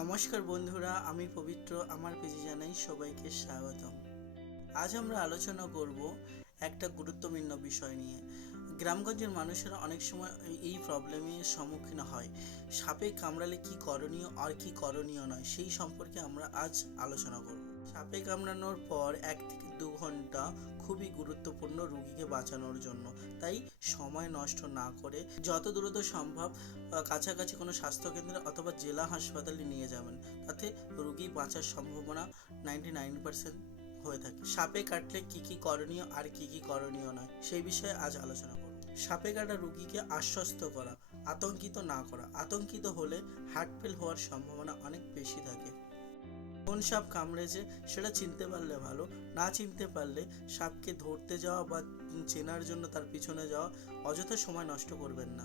নমস্কার বন্ধুরা, আমি পবিত্র। আমার পেজে জানাই সবাইকে স্বাগতম। আজ আমরা আলোচনা করব একটা গুরুত্বপূর্ণ বিষয় নিয়ে। গ্রামগঞ্জের মানুষেরা অনেক সময় এই প্রবলেমের সম্মুখীন হয়। সাপে কামড়ালে কি করণীয় আর কি করণীয় নয়, সেই সম্পর্কে আমরা আজ আলোচনা করব। সাপে কামড়ানোর পর 1 থেকে 2 ঘন্টা খুবই গুরুত্বপূর্ণ রোগীকে বাঁচানোর জন্য। তাই সময় নষ্ট না করে যত দ্রুত সম্ভব কাছাকাছি কোনো স্বাস্থ্যকেন্দ্রে অথবা জেলা হাসপাতালে নিয়ে যাবেন। তাতে রোগী বাঁচার সম্ভাবনা 99% হয়ে থাকে। সাপে কাটলে কি কি করণীয় আর কি কি করণীয় নয়, সেই বিষয়ে আজ আলোচনা করব। সাপে কাটা রোগীকে আশ্বস্ত করা, আতঙ্কিত না করা। আতঙ্কিত হলে হার্ট ফেল হওয়ার সম্ভাবনা অনেক বেশি থাকে। কোন সাপ কামড়েছে সেটা চিনতে পারলে ভালো, না চিনতে পারলে সাপকে ধরতে যাওয়া বা চেনার জন্য তার পিছনে যাওয়া, অযথা সময় নষ্ট করবেন না।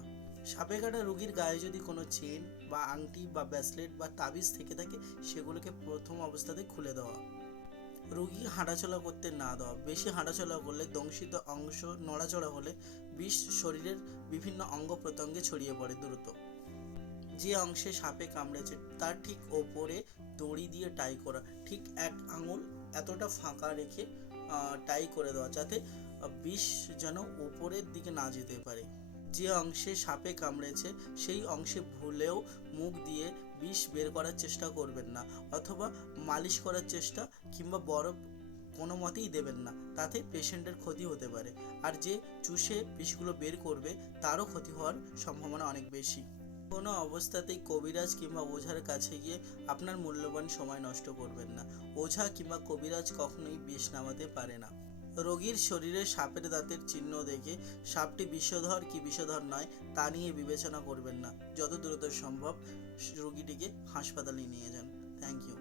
সাপে কাটা রোগীর গায়ে যদি কোনো চেন বা আংটি বা ব্রেসলেট বা তাবিজ থেকে থাকে, সেগুলোকে প্রথম অবস্থাতে খুলে দেওয়া। রোগীকে হাঁটাচলা করতে না দেওয়া। বেশি হাঁটাচলা করলে দংশিত অংশ নড়াচড়া হলে বিষ শরীরের বিভিন্ন অঙ্গ প্রত্যঙ্গে ছড়িয়ে পড়ে দ্রুত। যে অংশে সাপে কামড়েছে তার ঠিক ওপরে দড়ি দিয়ে টাই করা, ঠিক 1 আঙুল এতটা ফাঁকা রেখে টাই করে দেওয়া, যাতে বিষ যেন ওপরের দিকে না যেতে পারে। যে অংশে সাপে কামড়েছে সেই অংশে ভুলেও মুখ দিয়ে বিষ বের করার চেষ্টা করবেন না, অথবা মালিশ করার চেষ্টা কিংবা বরফ কোনো মতেই দেবেন না, তাতে পেশেন্টের ক্ষতি হতে পারে। আর যে চুষে বিষগুলো বের করবে তারও ক্ষতি হওয়ার সম্ভাবনা অনেক বেশি। কোনো অবস্থাতেই কবিরাজ কিংবা ওঝার কাছে গিয়ে আপনার মূল্যবান সময় নষ্ট করবেন না। ওঝা কিংবা কবিরাজ কখনোই বিষ নামাতে পারে না। রোগীর শরীরে সাপের দাঁতের চিহ্ন দেখে সাপটি বিষধর কি বিষধর নয় তা নিয়ে বিবেচনা করবেন না। যত দ্রুত সম্ভব রোগীটিকে হাসপাতালে নিয়ে যান। Thank you.